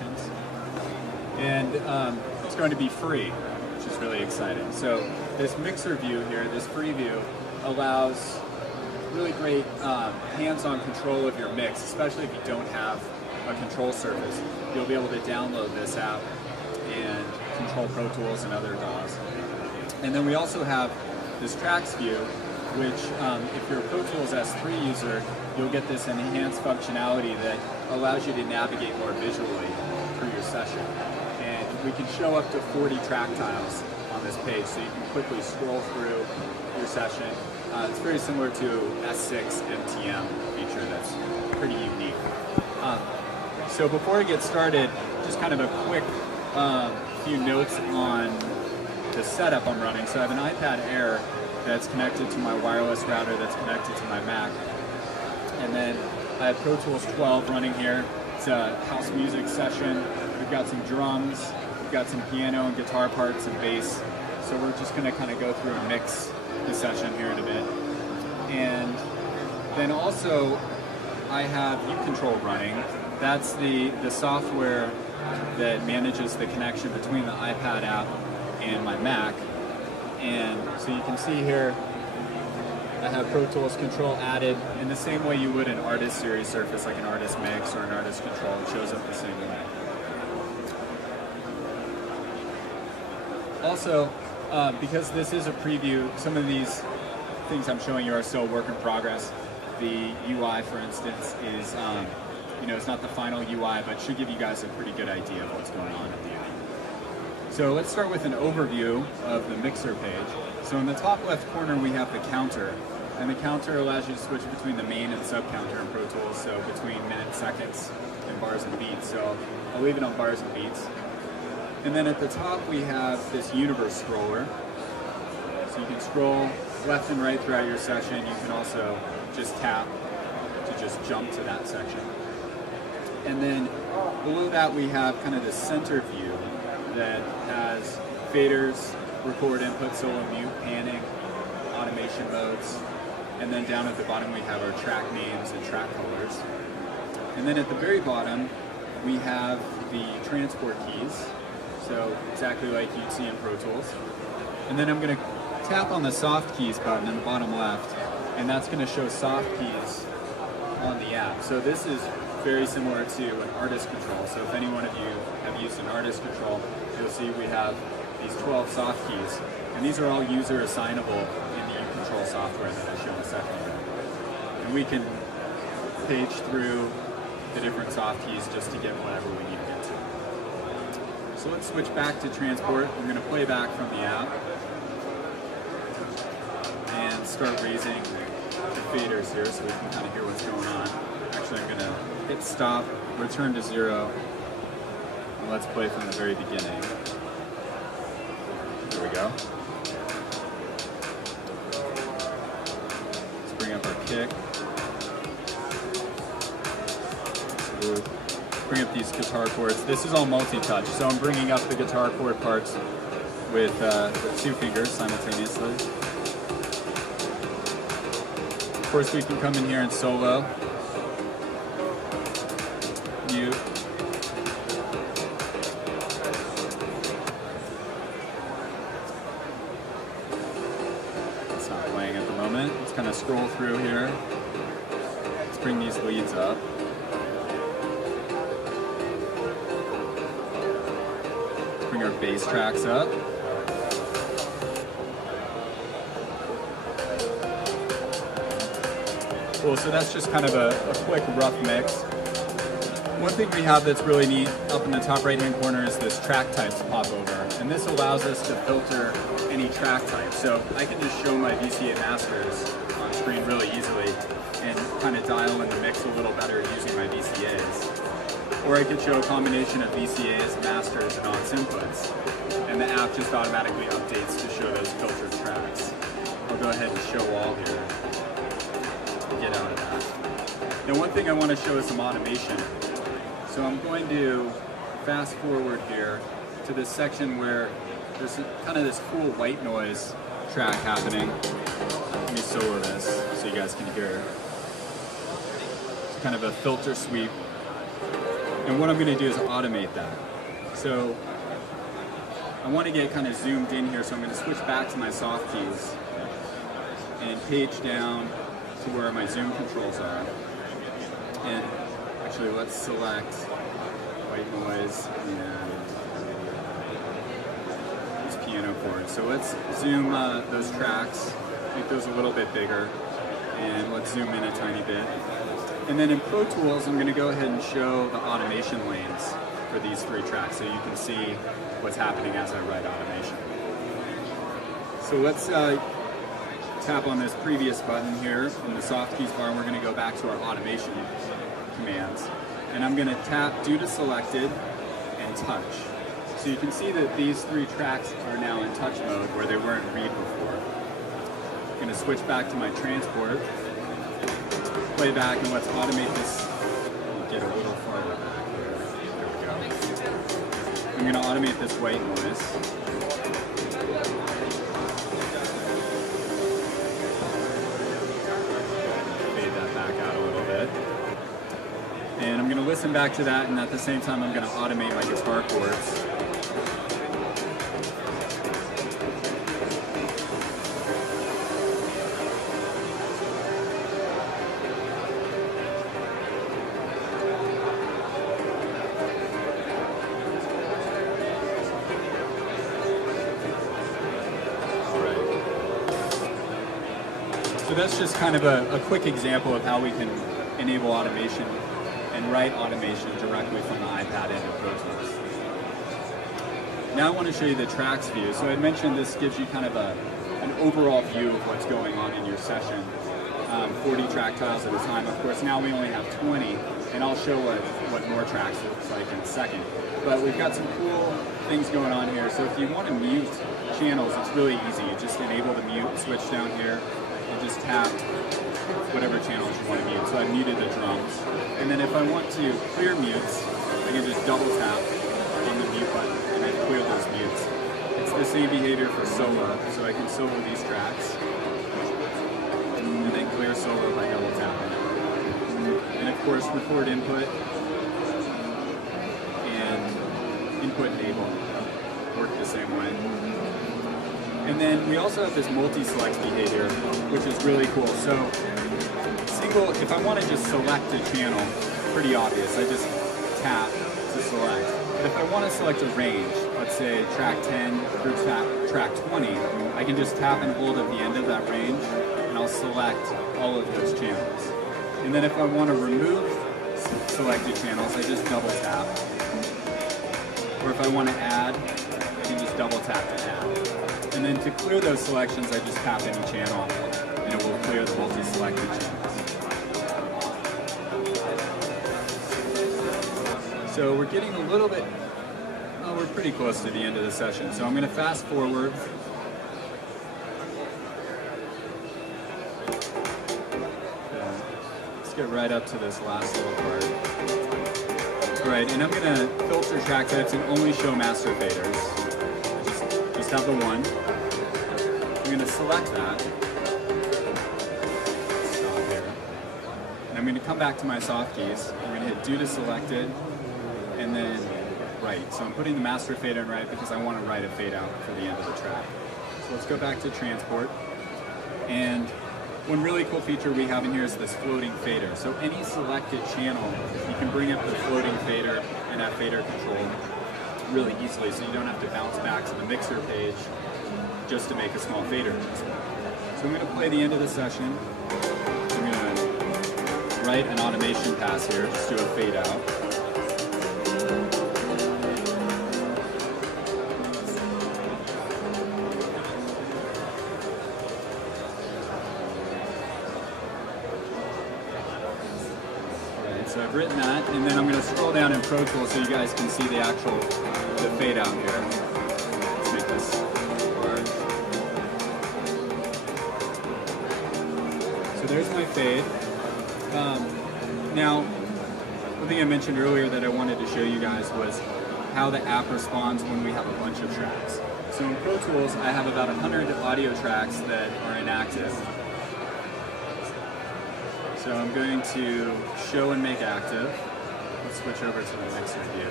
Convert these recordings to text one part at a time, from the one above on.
sessions. And it's going to be free, which is really exciting. So this mixer view here, this free view, allows really great hands-on control of your mix, especially if you don't have a control surface. You'll be able to download this app and control Pro Tools and other DAWs. And then we also have this tracks view, which if you're a Pro Tools S3 user, you'll get this enhanced functionality that allows you to navigate more visually through your session. And we can show up to 40 track tiles on this page, so you can quickly scroll through your session. It's very similar to S6 MTM feature that's pretty unique. So before I get started, just kind of a quick few notes on the setup I'm running. So I have an iPad Air that's connected to my wireless router that's connected to my Mac. And then I have Pro Tools 12 running here. It's a house music session. We've got some drums, we've got some piano and guitar parts and bass. So we're just gonna kind of go through and mix the session here in a bit. And then also I have uControl running. That's the software that manages the connection between the iPad app and my Mac. And so you can see here, I have Pro Tools Control added in the same way you would an artist series surface, like an artist mix or an artist control. It shows up the same way. Also, because this is a preview, some of these things I'm showing you are still a work in progress. The UI, for instance, is it's not the final UI, but should give you guys a pretty good idea of what's going on at the end. So let's start with an overview of the mixer page. So in the top left corner we have the counter, and the counter allows you to switch between the main and sub counter in Pro Tools, so between minutes, seconds, and bars and beats. So I'll leave it on bars and beats. And then at the top we have this universe scroller. So you can scroll left and right throughout your session. You can also just tap to just jump to that section. And then below that we have kind of the center view that has faders, record, input, solo, mute, panning, automation modes. And then down at the bottom we have our track names and track colors. And then at the very bottom we have the transport keys. So exactly like you'd see in Pro Tools. And then I'm going to tap on the soft keys button in the bottom left, and that's going to show soft keys on the app. So this is very similar to an artist control. So if any one of you have used an artist control, you'll see we have these 12 soft keys. And these are all user assignable in the uControl software that I showed a second ago. And we can page through the different soft keys just to get whatever we need to get to. So let's switch back to transport. I'm going to play back from the app and start raising the faders here so we can kind of hear what's going on. Actually, I'm going to hit stop, return to 0, and let's play from the very beginning. There we go. Let's bring up our kick. So bring up these guitar chords. This is all multi-touch, so I'm bringing up the guitar chord parts with 2 fingers simultaneously. Of course, we can come in here and solo, mute. It's not playing at the moment. Let's kind of scroll through here. Let's bring these leads up. Bring our bass tracks up. Cool, so that's just kind of a quick rough mix. One thing we have that's really neat up in the top right hand corner is this track types pop over. And this allows us to filter any track type. So I can just show my VCA masters on screen really easily and kind of dial in the mix a little better using my VCAs. Or I could show a combination of VCAs, masters, and aux inputs. And the app just automatically updates to show those filtered tracks. I'll go ahead and show all here. Get out of that. Now one thing I want to show is some automation. So I'm going to fast forward here to this section where there's kind of this cool white noise track happening. Let me solo this so you guys can hear. It's kind of a filter sweep. And what I'm going to do is automate that. So I want to get kind of zoomed in here, so I'm going to switch back to my soft keys and page down to where my zoom controls are. And actually, let's select white noise and these piano chords. So let's zoom those tracks, make those a little bit bigger, and let's zoom in a tiny bit. And then in Pro Tools, I'm going to go ahead and show the automation lanes for these 3 tracks so you can see what's happening as I write automation. So let's tap on this previous button here in the soft keys bar, and we're going to go back to our automation commands. And I'm going to tap due to selected and touch. So you can see that these 3 tracks are now in touch mode where they weren't read before. I'm going to switch back to my transport, playback, and let's automate this. Get a little farther back here. There we go. I'm going to automate this white noise. Fade that back out a little bit. And I'm going to listen back to that, and at the same time I'm going to automate my guitar chords. So that's just kind of a quick example of how we can enable automation and write automation directly from the iPad into Pro Tools. Now I want to show you the tracks view. So I mentioned this gives you kind of an overall view of what's going on in your session. 40 track tiles at a time. Of course, now we only have 20, and I'll show what more tracks looks like in a second. But we've got some cool things going on here. So if you want to mute channels, it's really easy. You just enable the mute switch down here. Just tap whatever channels you want to mute. So I've muted the drums. And then if I want to clear mutes, I can just double tap on the mute button and then clear those mutes. It's the same behavior for solo, so I can solo these tracks and then clear solo by double tapping. And of course, record input and input enable work the same way. And then we also have this multi-select behavior, which is really cool. So if I want to just select a channel, pretty obvious, I just tap to select. But if I want to select a range, let's say track 10 through track 20, I can just tap and hold at the end of that range, and I'll select all of those channels. And then if I want to remove selected channels, I just double tap. Or if I want to add, I can just double tap to add. And then to clear those selections, I just tap any channel, and it will clear the multi-selected channels. So we're getting a little bit, well, we're pretty close to the end of the session. So I'm going to fast forward. Let's get right up to this last little part. All right, and I'm going to filter track types and only show master faders. Just have the one. I'm going to select that. Stop here. And I'm going to come back to my soft keys. I'm going to hit due to selected and then right. So I'm putting the master fader in right because I want to write a fade out for the end of the track. So let's go back to transport. And one really cool feature we have in here is this floating fader. So any selected channel, you can bring up the floating fader and that fader control really easily, so you don't have to bounce back to the mixer page just to make a small fader adjustment. So I'm going to play the end of the session. I'm going to write an automation pass here, just do a fade out. So I've written that, and then I'm going to scroll down in Pro Tools so you guys can see the fade out here. Let's make this large. So there's my fade. Now, one thing I mentioned earlier that I wanted to show you guys was how the app responds when we have a bunch of tracks. So in Pro Tools, I have about 100 audio tracks that are inactive. So I'm going to show and make active. let's switch over to the mixer view.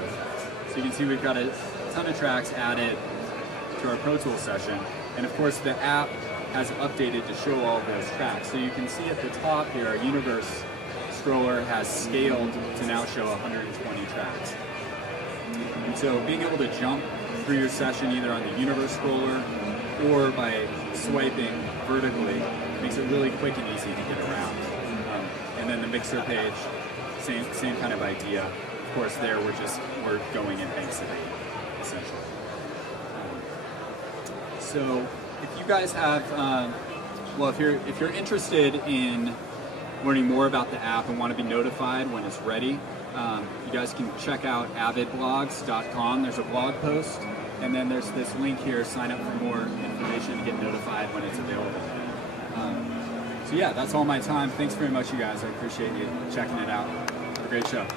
So you can see we've got a ton of tracks added to our Pro Tools session. And of course the app has updated to show all of those tracks. So you can see at the top here, our Universe scroller has scaled to now show 120 tracks. And so being able to jump through your session either on the Universe scroller or by swiping vertically makes it really quick and easy to get around. And then the mixer page, same kind of idea. Of course there we're going in density, essentially. So if you guys have, well, if you're interested in learning more about the app and want to be notified when it's ready, you guys can check out avidblogs.com. There's a blog post, and then there's this link here, sign up for more information to get notified when it's available. So yeah, that's all my time. Thanks very much, you guys. I appreciate you checking it out. Have a great show.